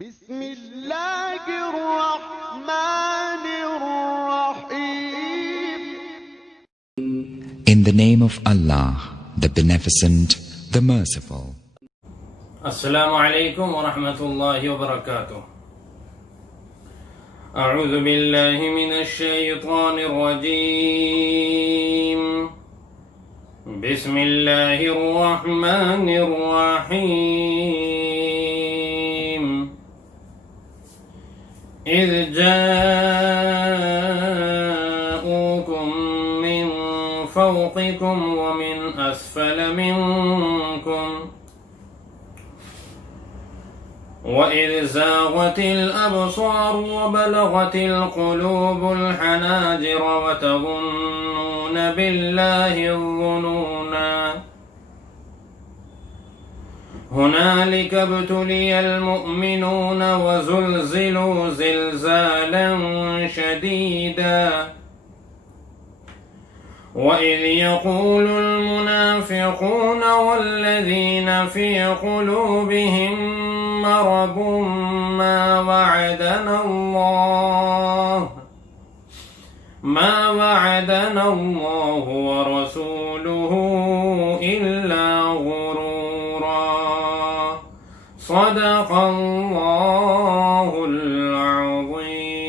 بسم اللہ الرحمن الرحیم. In the name of Allah, the Beneficent, the Merciful. السلام علیکم ورحمۃ اللہ وبرکاتہ. اعوذ باللہ من الشیطان الرجیم. بسم اللہ الرحمن الرحیم. اذ جاءوکم من فوقکم ومن اسفل منکم وَإِذْ زَاغَتِ الْأَبْصَارُ وَبَلَغَتِ الْقُلُوبُ الْحَنَاجِرَ وَتَظُنُّونَ بِاللَّهِ الظُّنُونَا هُنَالِكَ ابْتُلِيَ الْمُؤْمِنُونَ وَزُلْزِلُوا زِلْزَالًا شَدِيدًا وَإِذْ يَقُولُ الْمُنَافِقُونَ وَالَّذِينَ فِي قُلُوبِهِم مَّرَضٌ مَّا وَعَدَنَا اللَّهُ وَرَسُولُهُ إِلَّا غُرُورًا. صدق اللہ العظیم.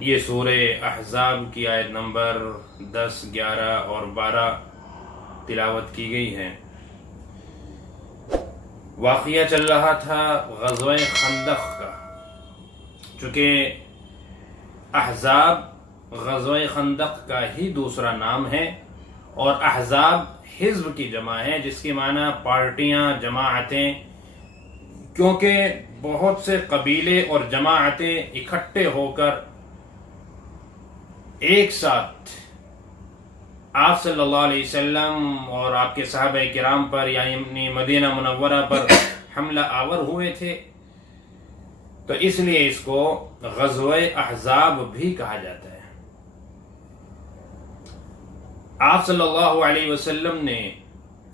یہ سورہ احزاب کی آیت نمبر 10، 11 اور 12 تلاوت کی گئی ہے. واقعہ چل رہا تھا غزوہ خندق کا. چونکہ احزاب غزوہ خندق کا ہی دوسرا نام ہے، اور احزاب حزب کی جمع ہے، جس کی معنی پارٹیاں، جماعتیں. کیونکہ بہت سے قبیلے اور جماعتیں اکٹھے ہو کر ایک ساتھ آپ صلی اللہ علیہ وسلم اور آپ کے صحابہ کرام پر یعنی مدینہ منورہ پر حملہ آور ہوئے تھے، تو اس لیے اس کو غزوہ احزاب بھی کہا جاتا ہے. آپ صلی اللہ علیہ وسلم نے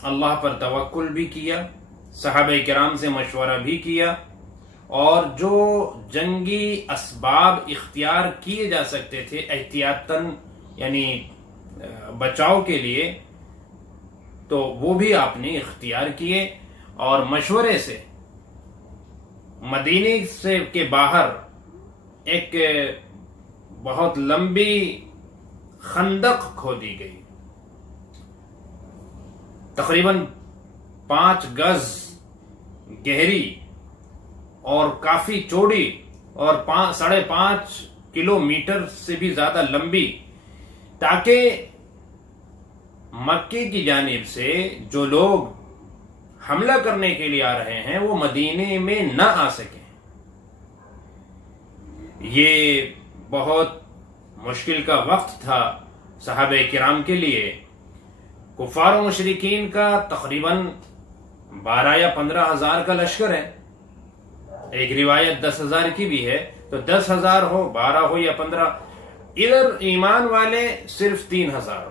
اللہ پر توکل بھی کیا، صحابہ کرام سے مشورہ بھی کیا، اور جو جنگی اسباب اختیار کیے جا سکتے تھے احتیاطاً یعنی بچاؤ کے لیے، تو وہ بھی آپ نے اختیار کیے. اور مشورے سے مدینے سے کے باہر ایک بہت لمبی خندق کھودی گئی، تقریباً 5 گز گہری اور کافی چوڑی اور 5.5 کلومیٹر سے بھی زیادہ لمبی، تاکہ مکے کی جانب سے جو لوگ حملہ کرنے کے لیے آ رہے ہیں وہ مدینے میں نہ آ سکیں. یہ بہت مشکل کا وقت تھا صحابہ کرام کے لیے. کفار و مشرکین کا تقریباً 12 یا 15 ہزار کا لشکر ہے. ایک روایت 10,000 کی بھی ہے، تو 10,000 ہو، 12 ہو یا 15. ادھر ایمان والے صرف 3,000.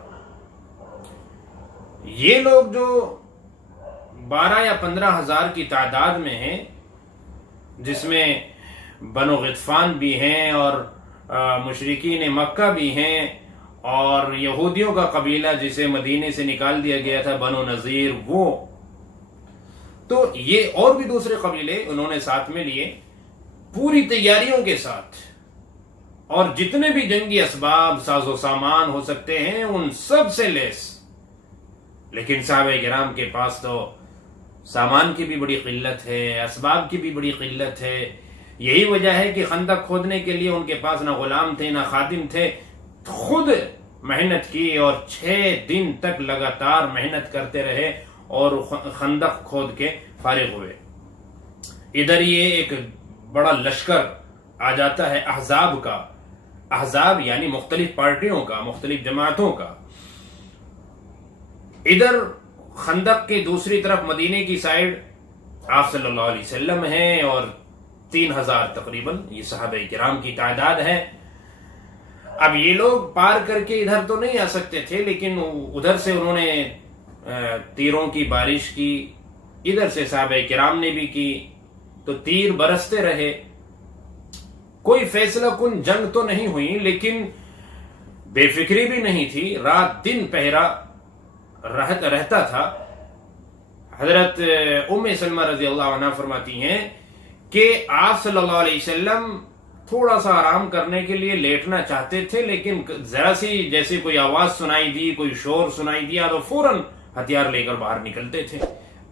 یہ لوگ جو 12 یا 15 ہزار کی تعداد میں ہیں، جس میں بنو غطفان بھی ہیں اور مشرکین مکہ بھی ہیں، اور یہودیوں کا قبیلہ جسے مدینے سے نکال دیا گیا تھا بنو نذیر، وہ تو یہ اور بھی دوسرے قبیلے انہوں نے ساتھ میں لیے پوری تیاریوں کے ساتھ، اور جتنے بھی جنگی اسباب ساز و سامان ہو سکتے ہیں ان سب سے لیس. لیکن صحابہ کرام کے پاس تو سامان کی بھی بڑی قلت ہے، اسباب کی بھی بڑی قلت ہے. یہی وجہ ہے کہ خندق کھودنے کے لیے ان کے پاس نہ غلام تھے نہ خادم تھے. خود محنت کی اور 6 دن تک لگاتار محنت کرتے رہے اور خندق کھود کے فارغ ہوئے. ادھر یہ ایک بڑا لشکر آ جاتا ہے احزاب کا. احزاب یعنی مختلف پارٹیوں کا، مختلف جماعتوں کا. ادھر خندق کے دوسری طرف مدینے کی سائیڈ آپ صلی اللہ علیہ وسلم ہیں، اور 3,000 تقریباً یہ صحابہ کرام کی تعداد ہے. اب یہ لوگ پار کر کے ادھر تو نہیں آ سکتے تھے، لیکن ادھر سے انہوں نے تیروں کی بارش کی، ادھر سے صحابہ کرام نے بھی کی، تو تیر برستے رہے. کوئی فیصلہ کن جنگ تو نہیں ہوئی، لیکن بے فکری بھی نہیں تھی، رات دن پہرا رہتا تھا. حضرت ام سلمہ رضی اللہ عنہ فرماتی ہیں کہ آپ صلی اللہ علیہ وسلم تھوڑا سا آرام کرنے کے لیے لیٹنا چاہتے تھے، لیکن ذرا سی جیسے کوئی آواز سنائی دی، کوئی شور سنائی دیا تو فوراً ہتھیار لے کر باہر نکلتے تھے.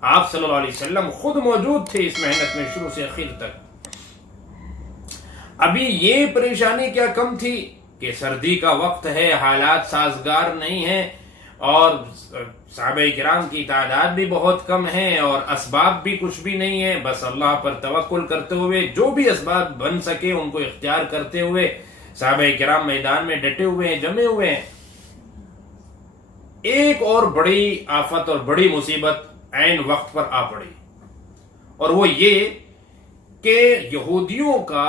آپ صلی اللہ علیہ وسلم خود موجود تھے اس محنت میں شروع سے آخر تک. ابھی یہ پریشانی کیا کم تھی کہ سردی کا وقت ہے، حالات سازگار نہیں ہیں، اور صحابہ کرام کی تعداد بھی بہت کم ہے، اور اسباب بھی کچھ بھی نہیں ہے. بس اللہ پر توکل کرتے ہوئے جو بھی اسباب بن سکے ان کو اختیار کرتے ہوئے صحابہ کرام میدان میں ڈٹے ہوئے ہیں، جمے ہوئے ہیں. ایک اور بڑی آفت اور بڑی مصیبت عین وقت پر آ پڑی، اور وہ یہ کہ یہودیوں کا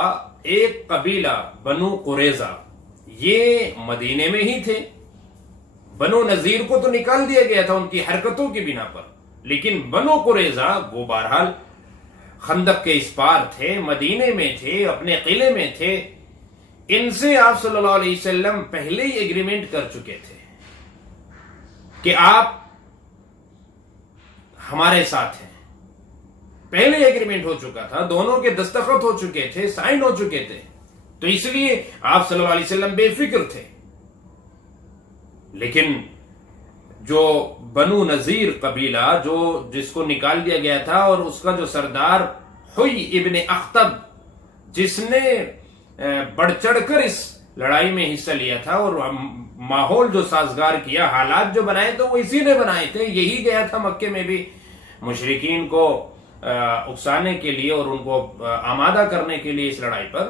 ایک قبیلہ بنو قریظہ، یہ مدینے میں ہی تھے. بنو نذیر کو تو نکال دیا گیا تھا ان کی حرکتوں کی بنا پر، لیکن بنو قریظہ وہ بہرحال خندق کے اس پار تھے، مدینے میں تھے، اپنے قلعے میں تھے. ان سے آپ صلی اللہ علیہ وسلم پہلے ہی ایگریمنٹ کر چکے تھے کہ آپ ہمارے ساتھ ہیں. پہلے ایگریمنٹ ہو چکا تھا، دونوں کے دستخط ہو چکے تھے، سائن ہو چکے تھے، تو اس لیے آپ صلی اللہ علیہ وسلم بے فکر تھے. لیکن جو بنو نذیر قبیلہ جس کو نکال دیا گیا تھا، اور اس کا جو سردار حی ابن اخطب، جس نے بڑھ چڑھ کر اس لڑائی میں حصہ لیا تھا اور ماحول جو سازگار کیا، حالات جو بنائے تو وہ اسی نے بنائے تھے. یہی گیا تھا مکے میں بھی مشرکین کو اکسانے کے لیے اور ان کو آمادہ کرنے کے لیے اس لڑائی پر،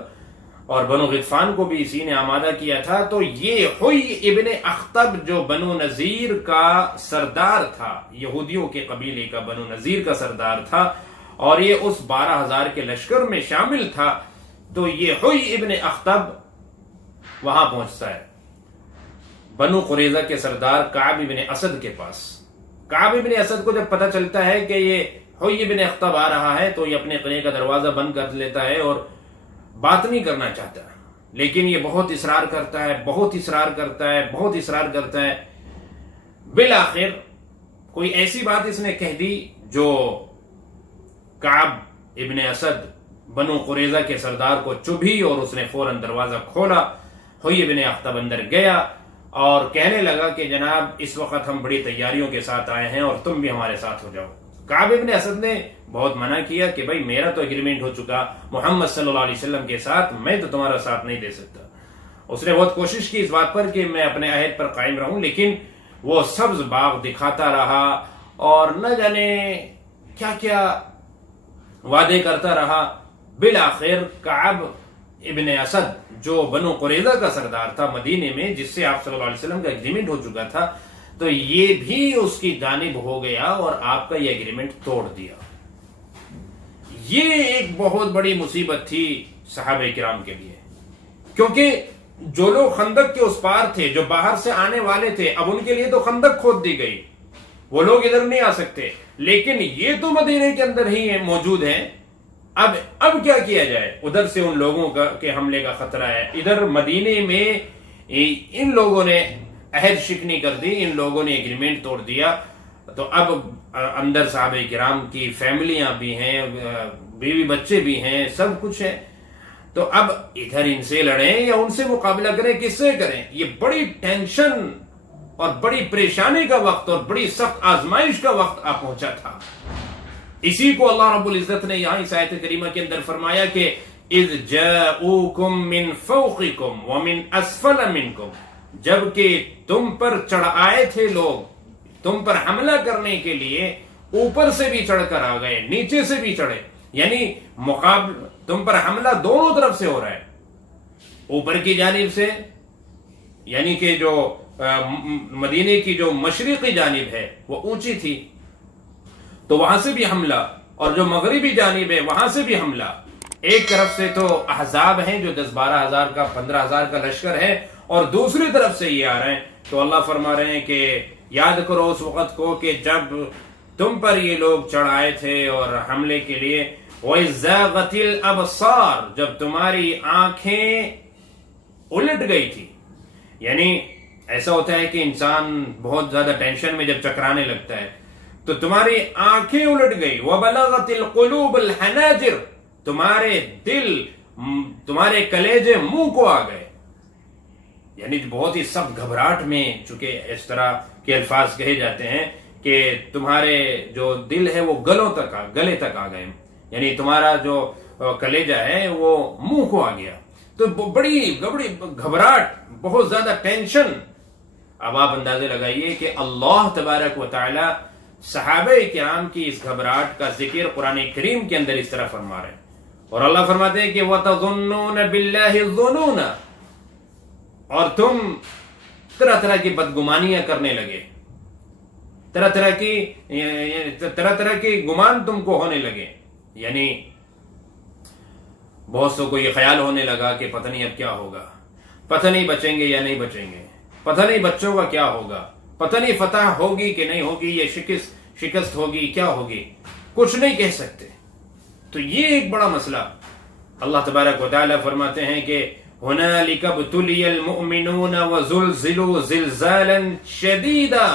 اور بنو غطفان کو بھی اسی نے آمادہ کیا تھا. تو یہ حی ابن اخطب جو بنو نذیر کا سردار تھا، یہودیوں کے قبیلے کا بنو نذیر کا سردار تھا، اور یہ اس 12,000 کے لشکر میں شامل تھا. تو یہ حی ابن اخطب وہاں پہنچتا ہے بنو قریظہ کے سردار کعب ابن اسد کے پاس. کعب ابن اسد کو جب پتہ چلتا ہے کہ یہ حی ابن اخطب آ رہا ہے تو یہ اپنے قلعے کا دروازہ بند کر لیتا ہے اور بات نہیں کرنا چاہتا. لیکن یہ بہت اصرار کرتا ہے، بہت اصرار کرتا ہے، بہت اصرار کرتا ہے. بالآخر کوئی ایسی بات اس نے کہہ دی جو کعب ابن اسد بنو قریظہ کے سردار کو چبھی، اور اس نے فوراً دروازہ کھولا. حی ابن اخطب اندر گیا اور کہنے لگا کہ جناب اس وقت ہم بڑی تیاریوں کے ساتھ آئے ہیں اور تم بھی ہمارے ساتھ ہو جاؤ. کعب ابن اسد نے بہت منع کیا کہ بھائی میرا تو ایگریمنٹ ہو چکا محمد صلی اللہ علیہ وسلم کے ساتھ، میں تو تمہارا ساتھ نہیں دے سکتا. اس نے بہت کوشش کی اس بات پر کہ میں اپنے عہد پر قائم رہوں، لیکن وہ سبز باغ دکھاتا رہا اور نہ جانے کیا کیا وعدے کرتا رہا. بالآخر کعب ابن اسد جو بنو قریظہ کا سردار تھا مدینے میں، جس سے آپ صلی اللہ علیہ وسلم کا ایگریمنٹ ہو چکا تھا، تو یہ بھی اس کی جانب ہو گیا اور آپ کا یہ ایگریمنٹ توڑ دیا. یہ ایک بہت بڑی مصیبت تھی صحابہ کرام کے لیے، کیونکہ جو لوگ خندق کے اس پار تھے، جو باہر سے آنے والے تھے، اب ان کے لیے تو خندق کھود دی گئی، وہ لوگ ادھر نہیں آ سکتے. لیکن یہ تو مدینے کے اندر ہی موجود ہیں. اب کیا کیا جائے؟ ادھر سے ان لوگوں کے حملے کا خطرہ ہے، ادھر مدینے میں ان لوگوں نے عہد شکنی کر دی، ان لوگوں نے ایگریمنٹ توڑ دیا. تو اب اندر صحابہ کرام کی فیملیاں بھی ہیں، بیوی بچے بھی ہیں، سب کچھ ہے. تو اب ادھر ان سے لڑیں یا ان سے مقابلہ کریں، کس سے کریں؟ یہ بڑی ٹینشن اور بڑی پریشانی کا وقت اور بڑی سخت آزمائش کا وقت آ پہنچا تھا. اسی کو اللہ رب العزت نے یہاں اس آیت کریمہ کے اندر فرمایا کہ اذ جاؤکم من فوقکم ومن اسفل منکم، جبکہ تم پر چڑھ آئے تھے لوگ، تم پر حملہ کرنے کے لیے اوپر سے بھی چڑھ کر آ گئے، نیچے سے بھی چڑھے. یعنی تم پر حملہ دونوں طرف سے ہو رہا ہے. اوپر کی جانب سے یعنی کہ جو مدینے کی جو مشرقی جانب ہے وہ اونچی تھی تو وہاں سے بھی حملہ، اور جو مغربی جانب ہے وہاں سے بھی حملہ. ایک طرف سے تو احزاب ہیں جو 10-12 ہزار کا 15 ہزار کا لشکر ہے، اور دوسری طرف سے یہ آ رہے ہیں. تو اللہ فرما رہے ہیں کہ یاد کرو اس وقت کو کہ جب تم پر یہ لوگ چڑھ آئے تھے اور حملے کے لیے. وَإِذْ زَاغَتِ الْأَبْصَارُ جب تمہاری آنکھیں الٹ گئی تھی. یعنی ایسا ہوتا ہے کہ انسان بہت زیادہ ٹینشن میں جب چکرانے لگتا ہے تو تمہاری آنکھیں الٹ گئی. وَبَلَغَتِ الْقُلُوبُ الْحَنَاجِرَ تمہارے دل تمہارے کلیجے منہ کو آ گئے. یعنی بہت ہی سخت گھبراہٹ میں، چونکہ اس طرح کے الفاظ کہے جاتے ہیں کہ تمہارے جو دل ہے وہ گلے تک آ گئے. یعنی تمہارا جو کلیجہ ہے وہ منہ کو آ گیا. تو بڑی گھبراہٹ، بہت زیادہ ٹینشن. اب آپ اندازے لگائیے کہ اللہ تبارک و تعالی صحابہ کرام کی اس گھبراہٹ کا ذکر قرآن کریم کے اندر اس طرح فرما رہے ہیں. اور اللہ فرماتے ہیں کہ وَتَظُنُّونَ بِاللَّهِ الظُّنُونَ اور تم طرح کی بدگمانیاں کرنے لگے، طرح کی گمان تم کو ہونے لگے. یعنی بہت سو کو یہ خیال ہونے لگا کہ پتہ نہیں اب کیا ہوگا، پتہ نہیں بچیں گے یا نہیں بچیں گے، پتہ نہیں بچوں کا کیا ہوگا، پتہ نہیں فتح ہوگی کہ نہیں ہوگی، یہ شکست ہوگی کیا ہوگی، کچھ نہیں کہہ سکتے. تو یہ ایک بڑا مسئلہ. اللہ تبارک و تعالی فرماتے ہیں کہ هُنَالِكَ ابْتُلِيَ الْمُؤْمِنُونَ وَزُلْزِلُوا زِلْزَالًا شَدِيدًا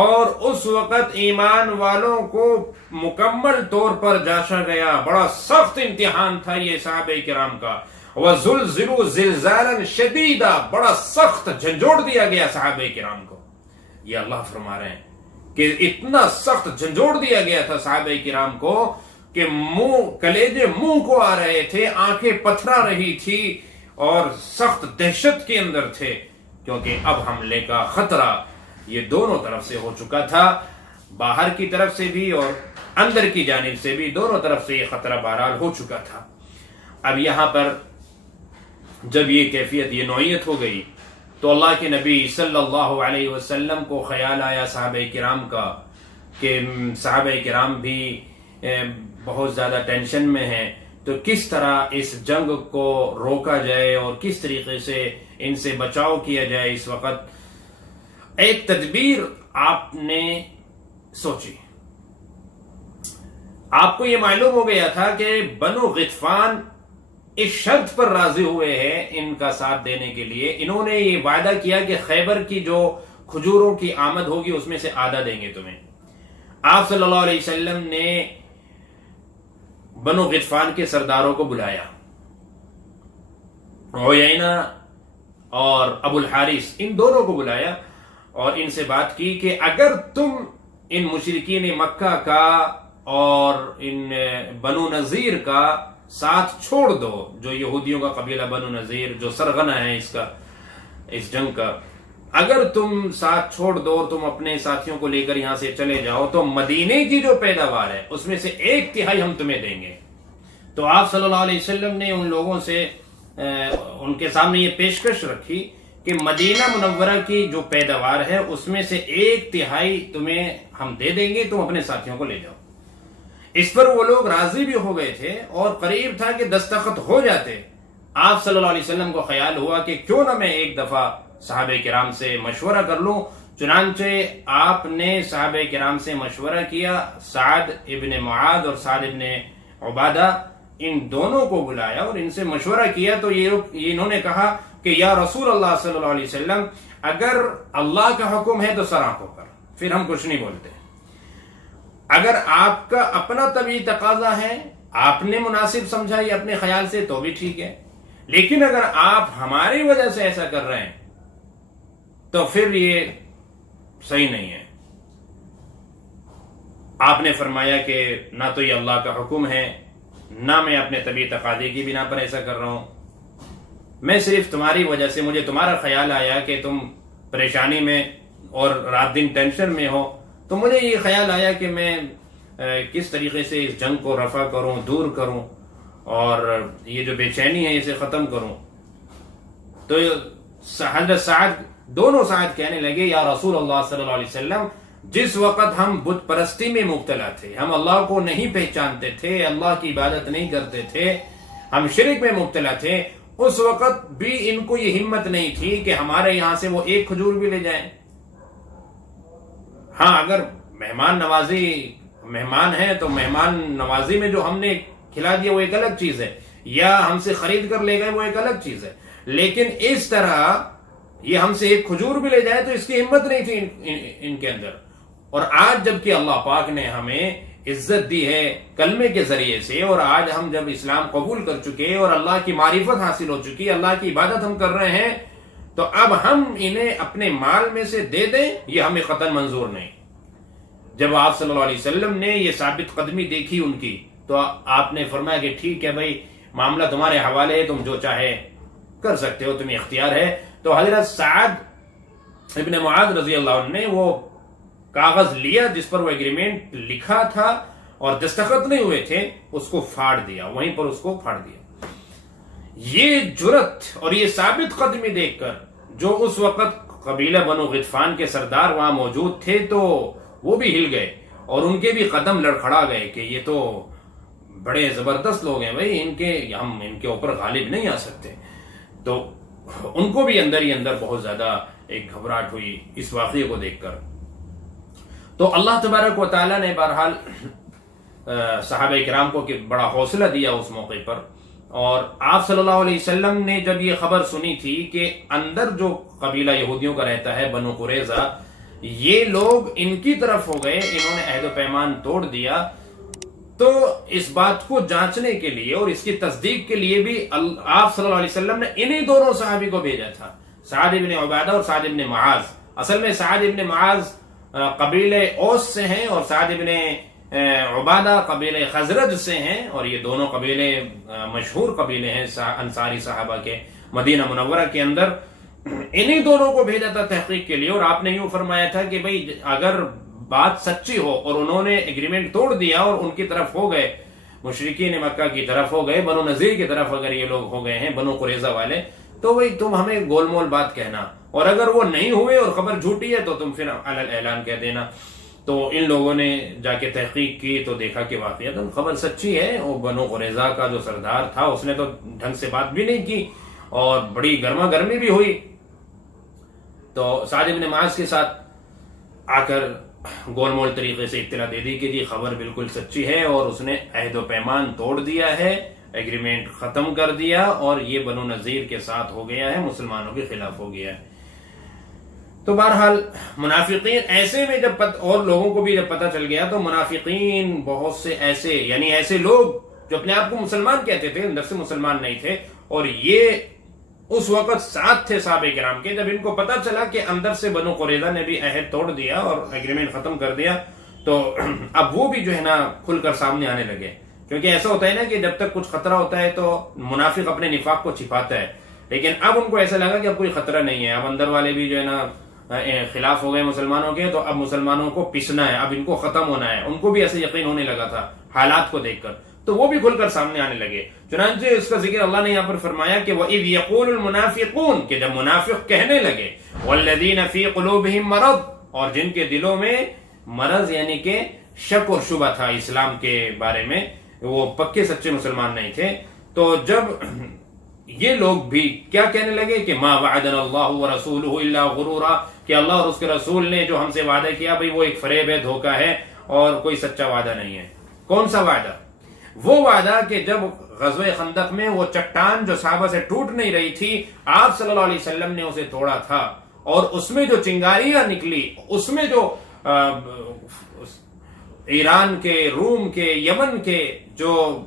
اور اس وقت ایمان والوں کو مکمل طور پر جانچا گیا. بڑا سخت امتحان تھا یہ صحابہ کرام کا. وَزُلْزِلُوا زِلْزَالًا شَدِيدًا بڑا سخت جھنجھوڑ دیا گیا صحابہ کرام کو. یہ اللہ فرما رہے ہیں کہ اتنا سخت جھنجھوڑ دیا گیا تھا صحابہ کرام کو کہ کلیجے منہ کو آ رہے تھے، آنکھیں پتھرا رہی تھی اور سخت دہشت کے اندر تھے، کیونکہ اب حملے کا خطرہ یہ دونوں طرف سے ہو چکا تھا. باہر کی طرف سے بھی اور اندر کی جانب سے بھی، دونوں طرف سے یہ خطرہ بہرحال ہو چکا تھا. اب یہاں پر جب یہ کیفیت، یہ نوعیت ہو گئی تو اللہ کے نبی صلی اللہ علیہ وسلم کو خیال آیا صحابہ کرام کا کہ صحابہ کرام بھی بہت زیادہ ٹینشن میں ہیں، تو کس طرح اس جنگ کو روکا جائے اور کس طریقے سے ان سے بچاؤ کیا جائے. اس وقت ایک تدبیر آپ نے سوچی. آپ کو یہ معلوم ہو گیا تھا کہ بنو غطفان اس شرط پر راضی ہوئے ہیں ان کا ساتھ دینے کے لیے. انہوں نے یہ وعدہ کیا کہ خیبر کی جو کھجوروں کی آمد ہوگی اس میں سے آدھا دیں گے تمہیں. آپ صلی اللہ علیہ وسلم نے بنو غطفان کے سرداروں کو بلایا، عیینہ اور ابو الحارث، ان دونوں کو بلایا اور ان سے بات کی کہ اگر تم ان مشرکین مکہ کا اور ان بنو نذیر کا ساتھ چھوڑ دو، جو یہودیوں کا قبیلہ بنو نذیر جو سرغنہ ہے اس جنگ کا، اگر تم ساتھ چھوڑ دو اور تم اپنے ساتھیوں کو لے کر یہاں سے چلے جاؤ تو مدینے کی جو پیداوار ہے اس میں سے 1/3 ہم تمہیں دیں گے. تو آپ صلی اللہ علیہ وسلم نے ان لوگوں سے ان کے سامنے یہ پیشکش رکھی کہ مدینہ منورہ کی جو پیداوار ہے اس میں سے 1/3 تمہیں ہم دے دیں گے، تم اپنے ساتھیوں کو لے جاؤ. اس پر وہ لوگ راضی بھی ہو گئے تھے اور قریب تھا کہ دستخط ہو جاتے. آپ صلی اللہ علیہ وسلم کو خیال ہوا کہ کیوں نہ میں ایک دفعہ صحابہ کرام سے مشورہ کر لوں. چنانچہ آپ نے صحابہ کرام سے مشورہ کیا. سعد ابن معاذ اور سعد ابن عبادہ، ان دونوں کو بلایا اور ان سے مشورہ کیا. تو انہوں نے کہا کہ یا رسول اللہ صلی اللہ علیہ وسلم، اگر اللہ کا حکم ہے تو سر آنکھوں پر، پھر ہم کچھ نہیں بولتے. اگر آپ کا اپنا طبعی تقاضا ہے، آپ نے مناسب سمجھا یہ اپنے خیال سے، تو بھی ٹھیک ہے، لیکن اگر آپ ہماری وجہ سے ایسا کر رہے ہیں تو پھر یہ صحیح نہیں ہے. آپ نے فرمایا کہ نہ تو یہ اللہ کا حکم ہے، نہ میں اپنے طبعی تقاضے کی بنا پر ایسا کر رہا ہوں. میں صرف تمہاری وجہ سے، مجھے تمہارا خیال آیا کہ تم پریشانی میں اور رات دن ٹینشن میں ہو، تو مجھے یہ خیال آیا کہ میں کس طریقے سے اس جنگ کو رفع کروں، دور کروں اور یہ جو بے چینی ہے اسے ختم کروں. تو حضرت سعد، دونوں سعد کہنے لگے یا رسول اللہ صلی اللہ علیہ وسلم، جس وقت ہم بت پرستی میں مبتلا تھے، ہم اللہ کو نہیں پہچانتے تھے، اللہ کی عبادت نہیں کرتے تھے، ہم شرک میں مبتلا تھے، اس وقت بھی ان کو یہ ہمت نہیں تھی کہ ہمارے یہاں سے وہ ایک کھجور بھی لے جائیں. ہاں اگر مہمان ہے تو مہمان نوازی میں جو ہم نے کھلا دیا وہ ایک الگ چیز ہے، یا ہم سے خرید کر لے گئے وہ ایک الگ چیز ہے، لیکن اس طرح یہ ہم سے ایک کھجور بھی لے جائے تو اس کی ہمت نہیں تھی ان کے اندر. اور آج جبکہ اللہ پاک نے ہمیں عزت دی ہے کلمے کے ذریعے سے، اور آج ہم جب اسلام قبول کر چکے اور اللہ کی معرفت حاصل ہو چکی، اللہ کی عبادت ہم کر رہے ہیں، تو اب ہم انہیں اپنے مال میں سے دے دیں، یہ ہمیں قطعاً منظور نہیں. جب آپ صلی اللہ علیہ وسلم نے یہ ثابت قدمی دیکھی ان کی، تو آپ نے فرمایا کہ ٹھیک ہے بھائی، معاملہ تمہارے حوالے ہے، تم جو چاہے کر سکتے ہو، تمہیں اختیار ہے. تو حضرت سعد ابن معاذ رضی اللہ عنہ نے وہ کاغذ لیا جس پر وہ ایگریمنٹ لکھا تھا اور دستخط نہیں ہوئے تھے، اس کو پھاڑ دیا، وہیں پر اس کو پھاڑ دیا. یہ جرت اور یہ ثابت قدمی دیکھ کر جو اس وقت قبیلہ بنو غطفان کے سردار وہاں موجود تھے تو وہ بھی ہل گئے اور ان کے بھی قدم لڑکھڑا گئے کہ یہ تو بڑے زبردست لوگ ہیں بھائی، ہم ان کے اوپر غالب نہیں آ سکتے. تو ان کو بھی اندر ہی اندر بہت زیادہ ایک گھبراہٹ ہوئی اس واقعے کو دیکھ کر. تو اللہ تبارک و تعالیٰ نے بہرحال صحابہ کرام کو بڑا حوصلہ دیا اس موقع پر. اور آپ صلی اللہ علیہ وسلم نے جب یہ خبر سنی تھی کہ اندر جو قبیلہ یہودیوں کا رہتا ہے بنو قریظہ، یہ لوگ ان کی طرف ہو گئے، انہوں نے عہد و پیمان توڑ دیا، تو اس بات کو جانچنے کے لیے اور اس کی تصدیق کے لیے بھی آپ صلی اللہ علیہ وسلم نے انہی دونوں صحابی کو بھیجا تھا، سعد ابن عبادہ اور سعد ابن معاذ. اصل میں سعد ابن معاذ قبیلے اوس سے ہیں اور سعد ابن عبادہ قبیلے خزرج سے ہیں، اور یہ دونوں قبیلے مشہور قبیلے ہیں انصاری صحابہ کے مدینہ منورہ کے اندر. انہی دونوں کو بھیجا تھا تحقیق کے لیے، اور آپ نے یوں فرمایا تھا کہ بھئی اگر بات سچی ہو اور انہوں نے ایگریمنٹ توڑ دیا اور ان کی طرف ہو گئے، مشرکین مکہ کی طرف ہو گئے، بنو نذیر کی طرف اگر یہ لوگ ہو گئے ہیں بنو قریظہ والے، تو بھئی تم ہمیں گول مول بات کہنا، اور اگر وہ نہیں ہوئے اور خبر جھوٹی ہے تو تم پھر علی اعلان کہہ دینا. تو ان لوگوں نے جا کے تحقیق کی تو دیکھا کہ واقعات خبر سچی ہے. وہ بنو قریظہ کا جو سردار تھا اس نے تو ڈھنگ سے بات بھی نہیں کی اور بڑی گرما گرمی بھی ہوئی. تو سعد ابن معاذ کے ساتھ آ کر گول مول طریقے سے اطلاع دے دی کہ جی خبر بالکل سچی ہے اور اس نے عہد و پیمان توڑ دیا ہے، ایگریمنٹ ختم کر دیا اور یہ بنو نذیر کے ساتھ ہو گیا ہے، مسلمانوں کے خلاف ہو گیا ہے. تو بہرحال منافقین ایسے میں جب اور لوگوں کو بھی جب پتہ چل گیا تو منافقین بہت سے ایسے لوگ جو اپنے آپ کو مسلمان کہتے تھے اندر سے مسلمان نہیں تھے، اور یہ اس وقت ساتھ تھے صحابہ کرام کے. جب ان کو پتہ چلا کہ اندر سے بنو قریظہ نے بھی عہد توڑ دیا اور ایگریمنٹ ختم کر دیا، تو اب وہ بھی جو ہے نا کھل کر سامنے آنے لگے. کیونکہ ایسا ہوتا ہے نا کہ جب تک کچھ خطرہ ہوتا ہے تو منافق اپنے نفاق کو چھپاتا ہے، لیکن اب ان کو ایسا لگا کہ اب کوئی خطرہ نہیں ہے، اب اندر والے بھی جو ہے نا خلاف ہو گئے مسلمانوں کے، تو اب مسلمانوں کو پسنا ہے، اب ان کو ختم ہونا ہے. ان کو بھی ایسے یقین ہونے لگا تھا حالات کو دیکھ کر، تو وہ بھی کھل کر سامنے آنے لگے. چنانچہ اس کا ذکر اللہ نے یہاں پر فرمایا کہ وَإِذْ يَقُولُ الْمُنَافِقُونَ، کہ جب منافق کہنے لگے، وَالَّذِينَ فِي قُلُوبِهِمْ مَرَضٌ، اور جن کے دلوں میں مرض یعنی کہ شک اور شبہ تھا اسلام کے بارے میں، وہ پکے سچے مسلمان نہیں تھے. تو جب یہ لوگ بھی کیا کہنے لگے کہ ما وعدنا اللہ ورسولہ الا غرورا، کہ اللہ اور اس کے رسول نے جو ہم سے وعدہ کیا بھئی وہ ایک فریب ہے، دھوکہ ہے، اور کوئی سچا وعدہ نہیں ہے. کون سا وعدہ؟ وہ وعدہ کہ جب غزوہ خندق میں وہ چٹان جو صحابہ سے ٹوٹ نہیں رہی تھی، آپ صلی اللہ علیہ وسلم نے اسے توڑا تھا، اور اس میں جو چنگاریاں نکلی، اس میں جو ایران کے، روم کے، یمن کے جو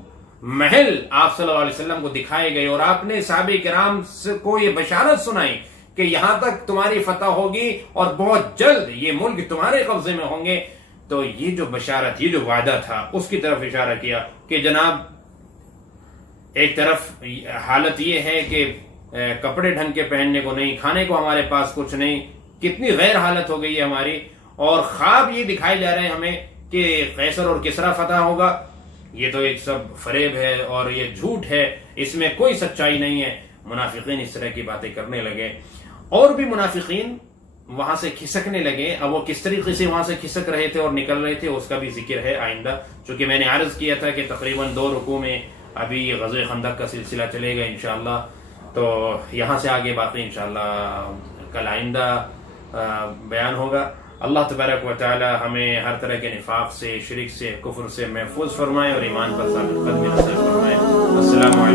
محل آپ صلی اللہ علیہ وسلم کو دکھائے گئے، اور آپ نے صحابہ کرام کو یہ بشارت سنائی کہ یہاں تک تمہاری فتح ہوگی اور بہت جلد یہ ملک تمہارے قبضے میں ہوں گے. تو یہ جو بشارت، یہ جو وعدہ تھا، اس کی طرف اشارہ کیا کہ جناب ایک طرف حالت یہ ہے کہ کپڑے ڈھنگ کے پہننے کو نہیں، کھانے کو ہمارے پاس کچھ نہیں، کتنی غیر حالت ہو گئی ہے ہماری، اور خواب یہ دکھائے جا رہے ہیں ہمیں کہ قیصر اور کسریٰ فتح ہوگا. یہ تو ایک سب فریب ہے اور یہ جھوٹ ہے، اس میں کوئی سچائی نہیں ہے. منافقین اس طرح کی باتیں کرنے لگے، اور بھی منافقین وہاں سے کھسکنے لگے. اب وہ کس طریقے سے وہاں سے کھسک رہے تھے اور نکل رہے تھے اس کا بھی ذکر ہے آئندہ، چونکہ میں نے عرض کیا تھا کہ تقریباً 2 رکوع میں ابھی غزوہ خندق کا سلسلہ چلے گا انشاءاللہ. تو یہاں سے آگے باقی انشاءاللہ کل آئندہ بیان ہوگا. اللہ تبارک و تعالی ہمیں ہر طرح کے نفاق سے، شرک سے، کفر سے محفوظ فرمائے اور ایمان پر ثابت قدمی نصیب فرمائے. السلام علیکم.